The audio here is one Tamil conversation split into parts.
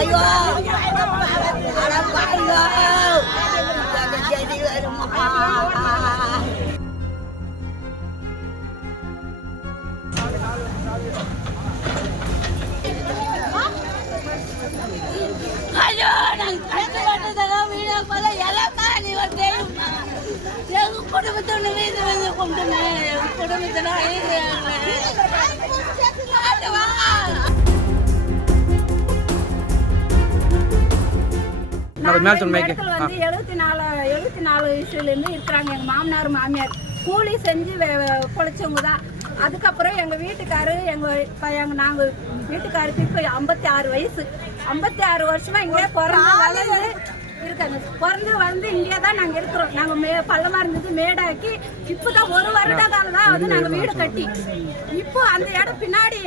ஐயோ ஐயோ செடி வருமா ஐயோ நான் கட்டு கட்டுதெல்லாம் வீடியோ போல எல்லாம் நீ ஒரு தெரியுமா எங்க குடும்பத்தோட வீடு வந்து கொண்டுமே குடும்பத்தோட வந்து 74 வயசுல இருந்து இருக்கிறாங்க. எங்க மாமனார் மாமியார் கூலி செஞ்சு பொழைச்சவங்க தான். அதுக்கப்புறம் எங்க வீட்டுக்காரு நாங்க வீட்டுக்காருக்கு இப்ப 56 வயசு. 56 வருஷமா இங்கே பிறந்து வளர்ந்து இங்கே தான் நாங்க இருக்கிறோம். நாங்க பள்ளமா இருந்தது மேடாக்கி இப்பதான் 1 வருட காலம் தான் வந்து நாங்க வீடு கட்டி. இப்போ அந்த இடம் பின்னாடி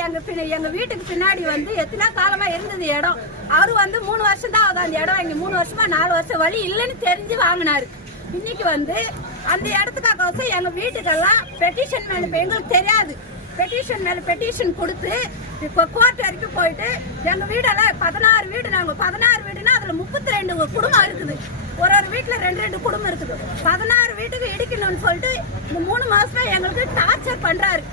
எங்க வீட்டுக்கு பின்னாடி வந்து எத்தனை காலமா இருந்தது இடம். அவரு வந்து 3 வருஷம் தான் ஆகுது அந்த இடம். எங்க 3 வருஷமா 4 வருஷம் வழி இல்லைன்னு தெரிஞ்சு வாங்கினாரு. இன்னைக்கு வந்து அந்த இடத்துக்காக எங்க வீட்டுக்கெல்லாம் பெட்டிஷன் மேல எங்களுக்கு தெரியாது. பெட்டிஷன் மேல பெட்டிஷன் கொடுத்து கோர்ட் வரைக்கும் போயிட்டு எங்க வீடெல்லாம் 16 வீடு. நாங்க 16 வீடுனா அதுல 32 குடும்பம் இருக்குது. ஒரு வீட்டுல 2 குடும்பம் இருக்குது. 16 வீட்டுக்கு இடிக்கணும்னு சொல்லிட்டு இந்த 3 மாசமா எங்களுக்கு டார்ச்சர் பண்றாரு.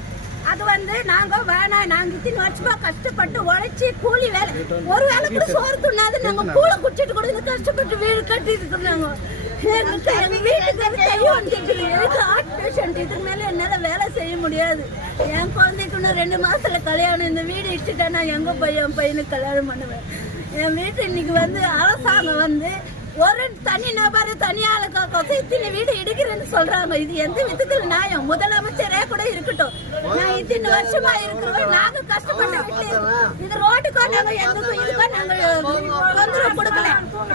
அது வந்து நாங்க வேணாம், நாங்க இத்தனை வருஷமா கஷ்டப்பட்டு உழைச்சி கூலி வேலை ஒரு வேலை கூட சோறு துண்ணாது நாங்க கூழ குடிச்சிட்டு கூட கஷ்டப்பட்டு வீடு கட்டிட்டு இருக்கிறாங்க. எங்க வீட்டுக்கு கை வந்துட்டு ஹார்ட் பேஷண்ட். இதுக்கு மேல என்னால வேலை செய்ய முடியாது. என் குழந்தைக்கு இன்னும் 2 மாசத்துல கல்யாணம். இந்த வீடு இட்டுட்டா நான் எங்க போய் என் பையனுக்கு கல்யாணம் பண்ணுவேன். என் வீட்டு இன்னைக்கு வந்து அரசாங்கம் வந்து ஒரு தனி நபர் தனியாளுக்காக இத்தனை வீடு இடிக்கிறேன்னு சொல்றாங்க. இது எந்த விதத்துல நியாயம்? முதலமைச்சரே கூட இருக்கட்டும், நான் இத்தனை வருஷமா இருக்கிறோம். நாங்க கஷ்டப்பட்ட வீட்டு இது ரோட்டுக்கோ நாங்க எங்களுக்கும் இதுக்கோ நாங்க தொந்தரவு கொடுக்கல.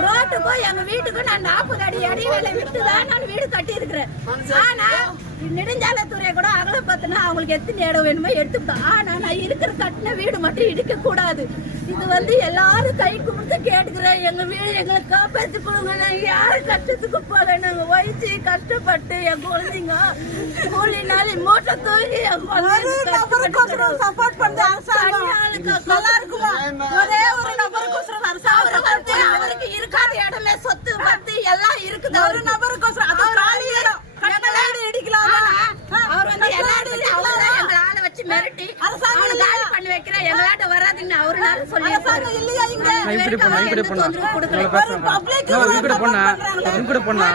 ரோட்டுக்கோ எங்க வீட்டுக்கும் நான் 40 அடி வேலை விட்டுதான் நான் வீடு கட்டி இருக்கிறேன். ஆனா நெடுஞ்சாலைத்துறை கூட அகல பார்த்தினா அவங்களுக்கு எத்தனை இடம் வேணுமோ எடுத்துக்கிட்டோம். ஆனா நான் இருக்கிற கட்டின வீடு மட்டும் இடிக்க கூடாது. இது வந்து எல்லாரும் கை கும்பிட்டு கேட்டுக்கிறேன். எங்க வீடு எங்களுக்கு காப்பாற்றி கொடுங்க. நாங்க யாரு கஷ்டத்துக்கு போக நாங்க வயிற்று கஷ்டப்பட்டு என் குழந்தைங்க கூலினால மூட்டை தூக்கி என் சப்போர்ட் பண்ண ஒரே ஒரு நபருக்கோசரம் அவருக்கு இருக்காத இடமே சொத்து பத்து எல்லாம் இருக்குது. ஒரு நபருக்கோசரம் மிரட்டி காலி பண்ணி வைக்கிறேன். எங்களாட்ட வராதுன்னு அவருனால சொல்லி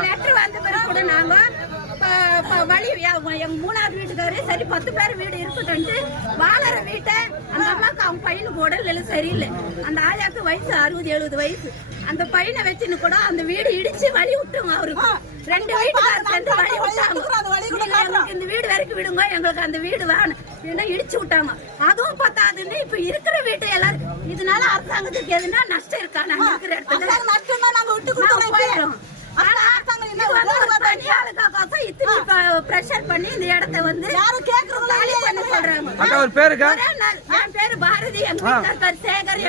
லெட்டர் வந்த பிறகு கூட நாங்க வழி எங்க 3வது வீட்டுக்காரே சரி 10 பேர் வீடு இருக்கட்டும் வாழற வீட்டை அந்த அம்மாக்கு அவங்க பையனுக்கு உடல் சரியில்லை. அந்த ஆயாக்கு வயசு 60-70 வயசு. அந்த பையனை வச்சுன்னு கூட அந்த வீடு இடிச்சு வழி விட்டுங்க. அவருக்கு 2 வீட்டுக்காரர் சேர்ந்து வழி விட்டாங்க. இந்த வீடு வரைக்கும் விடுங்க, எங்களுக்கு அந்த வீடு வேணும் இடிச்சு விட்டாங்க. அதுவும் பத்தாதுன்னு இப்ப இருக்கிற வீட்டை எல்லாரும் இதனால அரசாங்கத்துக்கு எதுனா நஷ்டம் இருக்கா? நாங்க இருக்கிற இடத்துல போயிடும். பிரஷர் பண்ணி இந்த இடத்தை வந்து பண்ண சொல்றாங்க. என் பேரு பாரதி, எங்க வீட்டுக்காரர் சேகர்.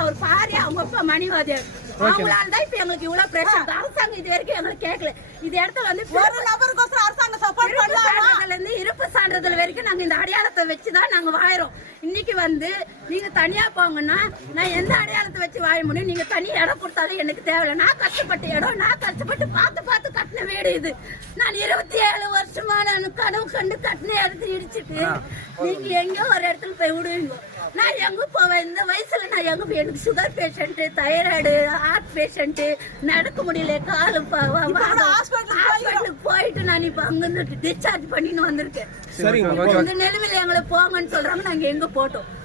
அவர் பாரி அவங்க அப்பா மணிவாதியார். அவங்களால தான் இப்ப எங்களுக்கு இவ்வளவு பிரஷர். அரசாங்கம் இது வரைக்கும் எங்களுக்கு கேட்கல. இது இடத்துல வந்து ஒரு நபருக்கோசரம் அரசாங்கம் சப்போர்ட் பண்ணலாமா? இருப்பு சான்றிதழ் வரைக்கும் நாங்க இந்த அடையாளத்தை வச்சுதான் நாங்க வாழறோம். இன்னைக்கு வந்து நீங்க தனியா போங்கன்னா நான் எந்த அடையாளத்தை வச்சு வாழ முடியும்? நீங்க தனி இடம் கொடுத்தாலும் எனக்கு தேவையில்லை. நான் கஷ்டப்பட்ட இடம், நான் கஷ்டப்பட்டு பார்த்து கட்டின வீடு இது. நான் 27 வருஷமா நான் கனவு கண்டு கட்டின இடத்துல இடிச்சுட்டு நீங்க எங்கோ ஒரு இடத்துல போய் விடுவீங்க. நான் எங்க போவேன்? இந்த வயசுல நான் எங்க போய்? எனக்கு sugar patient, thyroid, heart patient, நடக்க முடியல, காலு ஹாஸ்பிட்டலுக்கு போயிட்டு நான் இப்ப அங்கிருந்து டிஸ்சார்ஜ் பண்ணின்னு வந்திருக்கேன். இந்த நிலைமையில எங்களை போங்கன்னு சொல்றாங்க. நாங்க எங்க போட்டோம்?